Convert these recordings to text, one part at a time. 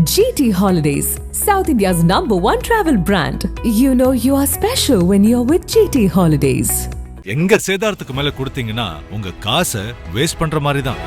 GT Holidays, South India's #1 travel brand. You know you are special when you're with GT Holidays. எங்க சேதாரத்துக்கு மேல கொடுத்தீங்கன்னா உங்க காசை waste பண்ற மாதிரி தான்.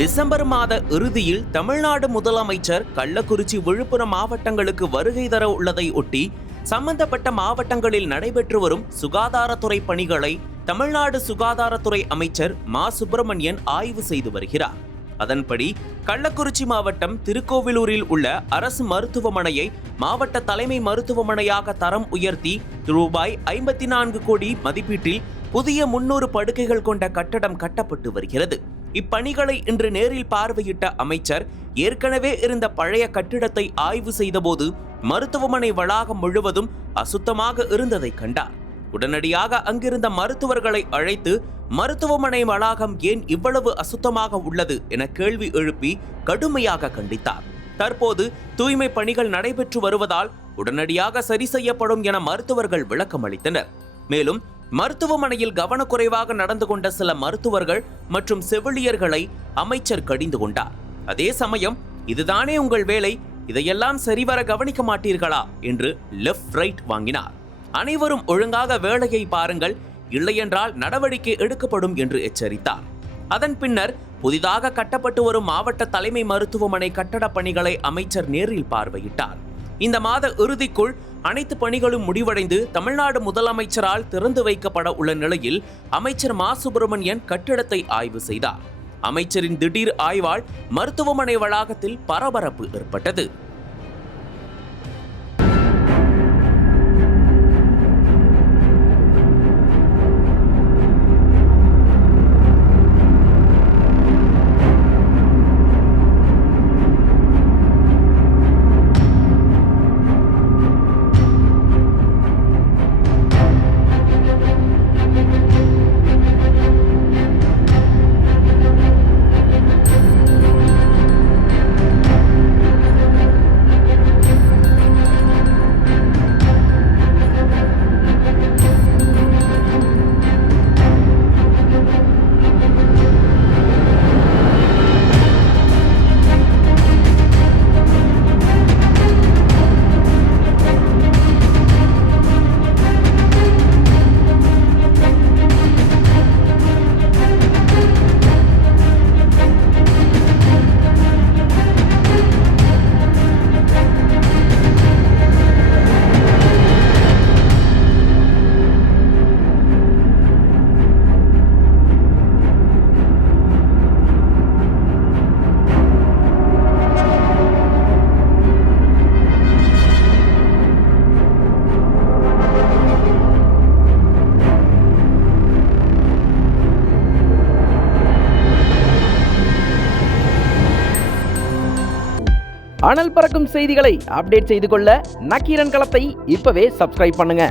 டிசம்பர் மாத இறுதியில் தமிழ்நாடு முதலமைச்சர் கள்ளக்குறிச்சி விழுப்புரம் மாவட்டங்களுக்கு வருகை தர உள்ளதை ஒட்டி சம்பந்தப்பட்ட மாவட்டங்களில் நடைபெற்று வரும் சுகாதாரத்துறை பணிகளை தமிழ்நாடு சுகாதாரத்துறை அமைச்சர் மா சுப்பிரமணியன் ஆய்வு செய்து வருகிறார். அதன்படி கள்ளக்குறிச்சி மாவட்டம் திருக்கோவிலூரில் உள்ள அரசு மருத்துவமனையை மாவட்ட தலைமை மருத்துவமனையாக தரம் உயர்த்தி ரூபாய் 54 கோடி மதிப்பீட்டில் புதிய 300 படுக்கைகள் கொண்ட கட்டடம் கட்டப்பட்டு வருகிறது. இப்பணிகளை இன்று நேரில் பார்வையிட்ட அமைச்சர் ஏற்கனவே இருந்த பழைய கட்டிடத்தை ஆய்வு செய்தபோது மருத்துவமனை வளாகம் முழுவதும் அசுத்தமாக இருந்ததை கண்டார். உடனடியாக அங்கிருந்த மருத்துவர்களை அழைத்து மருத்துவமனை வளாகம் ஏன் இவ்வளவு அசுத்தமாக உள்ளது என கேள்வி எழுப்பி கடுமையாக கண்டித்தார். தற்போது தூய்மை பணிகள் நடைபெற்று வருவதால் உடனடியாக சரி செய்யப்படும் என மருத்துவர்கள் விளக்கம் அளித்தனர். மேலும் மருத்துவமனையில் கவனக்குறைவாக நடந்து கொண்ட சில மருத்துவர்கள் மற்றும் செவிலியர்களை அமைச்சர் கடிந்து கொண்டார். அதே சமயம் இதுதானே உங்கள் வேலை, இதையெல்லாம் சரிவர கவனிக்க மாட்டீர்களா என்று லெஃப்ட் ரைட் வாங்கினார். அனைவரும் ஒழுங்காக வேலையை பாருங்கள், இல்லையென்றால் நடவடிக்கை எடுக்கப்படும் என்று எச்சரித்தார். அதன் பின்னர் புதிதாக கட்டப்பட்டு வரும் மாவட்ட தலைமை மருத்துவமனை கட்டடப் பணிகளை அமைச்சர் நேரில் பார்வையிட்டார். இந்த மாத இறுதிக்குள் அனைத்து பணிகளும் முடிவடைந்து தமிழ்நாடு முதலமைச்சரால் திறந்து வைக்கப்பட உள்ள நிலையில் அமைச்சர் மா சுப்பிரமணியன் கட்டிடத்தை ஆய்வு செய்தார். அமைச்சரின் திடீர் ஆய்வால் மருத்துவமனை வளாகத்தில் பரபரப்பு ஏற்பட்டது. அனல் பறக்கும் செய்திகளை அப்டேட் செய்து கொள்ள நக்கீரன் களத்தை இப்பவே சப்ஸ்கிரைப் பண்ணுங்க.